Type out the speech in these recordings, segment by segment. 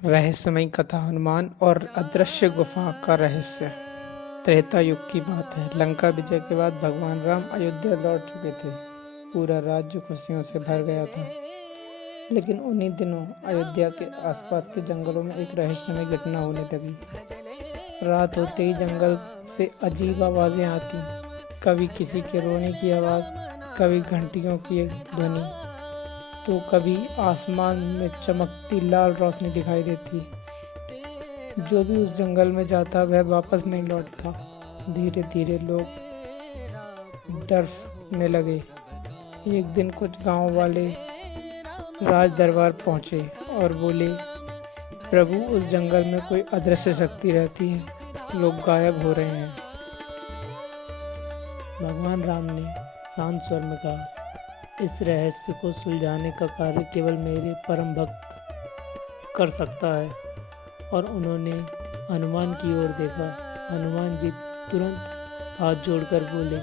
रहस्यमयी कथा हनुमान और अदृश्य गुफा का रहस्य। त्रेता युग की बात है। लंका विजय के बाद भगवान राम अयोध्या लौट चुके थे। पूरा राज्य खुशियों से भर गया था। लेकिन उन्हीं दिनों अयोध्या के आसपास के जंगलों में एक रहस्यमय घटना होने लगी। रात होते ही जंगल से अजीब आवाजें आती, कभी किसी के रोने की आवाज़, कभी घंटियों की ध्वनि, तो कभी आसमान में चमकती लाल रोशनी दिखाई देती। जो भी उस जंगल में जाता वह वापस नहीं लौटता। धीरे धीरे लोग डरने लगे। एक दिन कुछ गांव वाले राज दरबार पहुंचे और बोले, प्रभु, उस जंगल में कोई अदृश्य शक्ति रहती है, लोग गायब हो रहे हैं। भगवान राम ने शांत स्वर में कहा, इस रहस्य को सुलझाने का कार्य केवल मेरे परम भक्त कर सकता है। और उन्होंने हनुमान की ओर देखा। हनुमान जी तुरंत हाथ जोड़कर बोले,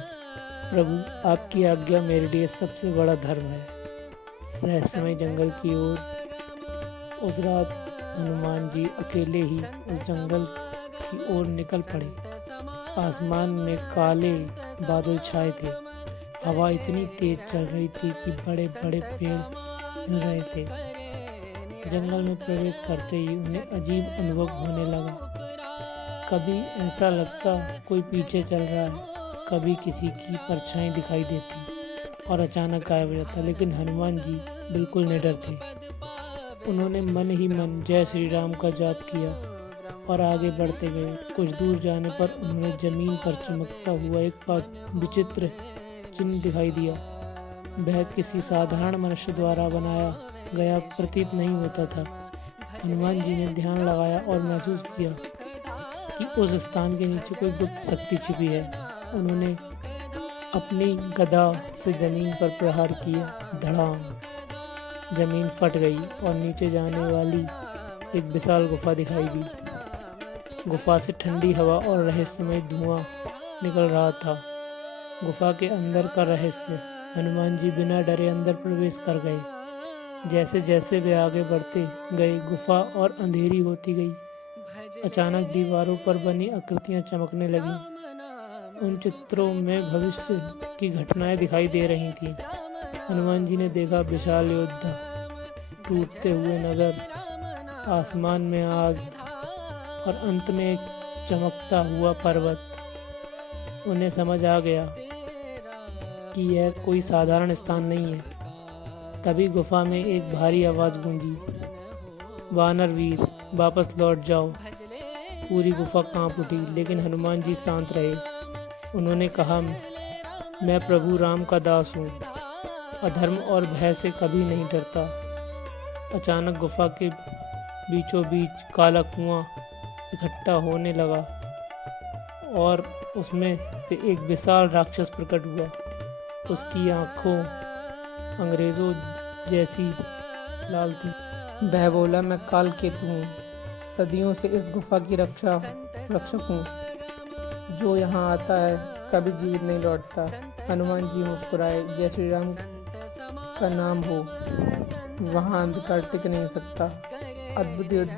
प्रभु, आपकी आज्ञा मेरे लिए सबसे बड़ा धर्म है। रहस्यमय जंगल की ओर उस रात हनुमान जी अकेले ही उस जंगल की ओर निकल पड़े। आसमान में काले बादल छाए थे। हवा इतनी तेज चल रही थी कि बड़े बड़े पेड़ हिल रहे थे। जंगल में प्रवेश करते ही उन्हें अजीब अनुभव होने लगा। कभी ऐसा लगता कोई पीछे चल रहा है, कभी किसी की परछाई दिखाई देती और अचानक गायब हो जाता। लेकिन हनुमान जी बिल्कुल निडर थे। उन्होंने मन ही मन जय श्री राम का जाप किया और आगे बढ़ते गए। कुछ दूर जाने पर उन्होंने जमीन पर चमकता हुआ एक विचित्र चिन्ह दिखाई दिया। वह किसी साधारण मनुष्य द्वारा बनाया गया प्रतीत नहीं होता था। हनुमान जी ने ध्यान लगाया और महसूस किया कि उस स्थान के नीचे कोई गुप्त शक्ति छिपी है। उन्होंने अपनी गदा से जमीन पर प्रहार किया। धड़ाम, जमीन फट गई और नीचे जाने वाली एक विशाल गुफा दिखाई दी। गुफा से ठंडी हवा और रहस्यमय धुआं निकल रहा था। गुफा के अंदर का रहस्य। हनुमान जी बिना डरे अंदर प्रवेश कर गए। जैसे जैसे वे आगे बढ़ते गए, गुफा और अंधेरी होती गई। अचानक दीवारों पर बनी आकृतियां चमकने लगीं। उन चित्रों में भविष्य की घटनाएं दिखाई दे रही थीं। हनुमान जी ने देखा विशाल योद्धा, टूटते हुए नगर, आसमान में आग और अंत में एक चमकता हुआ पर्वत। उन्हें समझ आ गया कि यह कोई साधारण स्थान नहीं है। तभी गुफा में एक भारी आवाज़ गूंजी, वानर वीर, वापस लौट जाओ। पूरी गुफा कांप उठी, लेकिन हनुमान जी शांत रहे। उन्होंने कहा, मैं प्रभु राम का दास हूँ, अधर्म और भय से कभी नहीं डरता। अचानक गुफा के बीचों बीच काला कुआं इकट्ठा होने लगा और उसमें से एक विशाल राक्षस प्रकट हुआ। उसकी आंखों अंग्रेजों जैसी लाल थी। वह बोला, मैं कालकेतु हूँ, सदियों से इस गुफा की रक्षक हूँ। जो यहाँ आता है कभी जीवित नहीं लौटता। हनुमान जी मुस्कुराए, जय श्री राम का नाम हो, वहाँ अंधकार टिक नहीं सकता। अद्भुत युद्ध।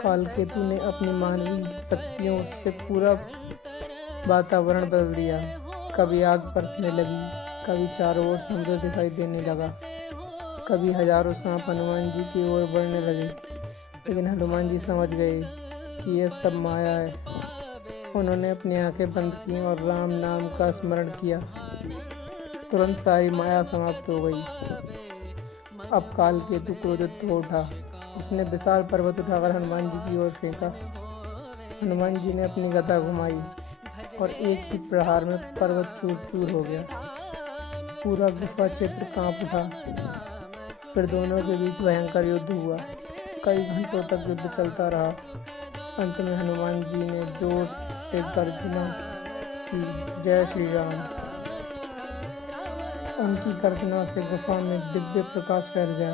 कालकेतु ने अपनी मानवीय शक्तियों से पूरा वातावरण बदल दिया। कभी आग बरसने लगी, कभी चारों ओर समुद्र दिखाई देने लगा, कभी हजारों सांप हनुमान जी की ओर बढ़ने लगे। लेकिन हनुमान जी समझ गए कि यह सब माया है। उन्होंने अपनी आंखें बंद की और राम नाम का स्मरण किया। तुरंत सारी माया समाप्त हो गई। अब कालकेतु क्रोधित हो उठा। उसने विशाल पर्वत उठाकर हनुमान जी की ओर फेंका। हनुमान जी ने अपनी गदा घुमाई और एक ही प्रहार में पर्वत चूर चूर हो गया। पूरा गुफा क्षेत्र कांप उठा। फिर दोनों के बीच भयंकर युद्ध हुआ। कई घंटों तक युद्ध चलता रहा। अंत में हनुमान जी ने जोर से गर्जना की, जय श्री राम। उनकी गर्जना से गुफा में दिव्य प्रकाश फैल गया।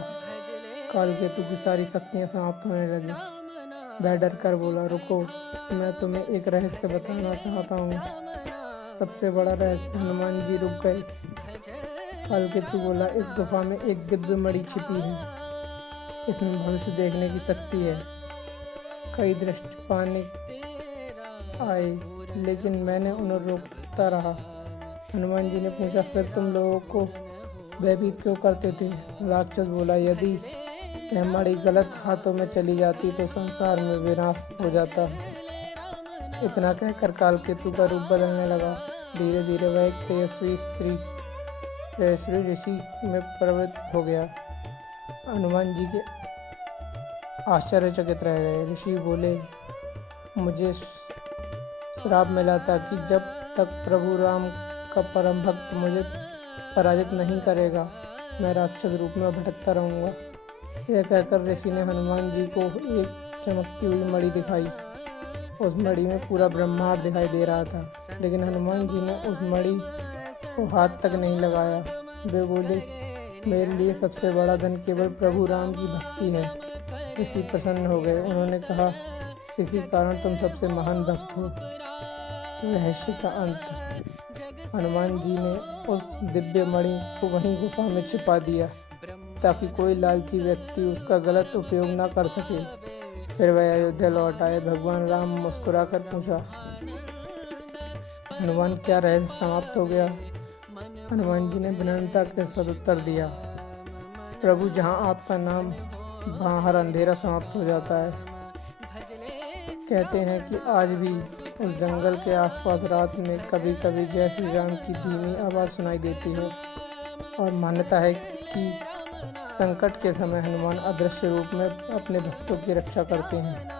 कालकेतु की सारी शक्तियां समाप्त होने लगी। वह डर कर बोला, रुको, मैं तुम्हें एक रहस्य बताना चाहता हूँ। सबसे बड़ा रहस्य। हनुमान जी रुक गए। कालकेतु बोला, इस गुफा में एक दिव्य मणि छिपी है। इसमें भविष्य देखने की शक्ति है। कई दृष्टि पाने आए, लेकिन मैंने उन्हें रोकता रहा। हनुमान जी ने पूछा, फिर तुम लोगों को भयभीत क्यों करते थे? राक्षस बोला, यदि यह मणि गलत हाथों में चली जाती तो संसार में विनाश हो जाता। इतना कहकर कालकेतु का रूप बदलने लगा। धीरे धीरे वह एक तेजस्वी ऋषि में परिवर्तित हो गया। हनुमान जी के आश्चर्यचकित रह गए। ऋषि बोले, मुझे श्राप मिला था कि जब तक प्रभु राम का परम भक्त मुझे पराजित नहीं करेगा, मैं राक्षस रूप में भटकता रहूँगा। यह कहकर ऋषि ने हनुमान जी को एक चमकती हुई मणि दिखाई। उस मणि में पूरा ब्रह्मांड दिखाई दे रहा था, लेकिन हनुमान जी ने उस मणि को हाथ तक नहीं लगाया। वे बोले, मेरे लिए सबसे बड़ा धन केवल प्रभु राम की भक्ति है। ऋषि प्रसन्न हो गए। उन्होंने कहा, इसी कारण तुम सबसे महान भक्त हो। रहस्य का अंत। हनुमान जी ने उस दिव्य मणि को वहीं गुफा में छिपा दिया, ताकि कोई लालची व्यक्ति उसका गलत उपयोग न कर सके। फिर वह अयोध्या लौट आए। भगवान राम मुस्कुराकर पूछा, हनुमान, क्या रहस्य समाप्त हो गया? हनुमान जी ने विनम्रता के साथ उत्तर दिया, प्रभु, जहाँ आपका नाम वहाँ हर अंधेरा समाप्त हो जाता है। कहते हैं कि आज भी उस जंगल के आसपास रात में कभी कभी जय श्री राम की धीमी आवाज़ सुनाई देती है, और मान्यता है कि संकट के समय हनुमान अदृश्य रूप में अपने भक्तों की रक्षा करते हैं।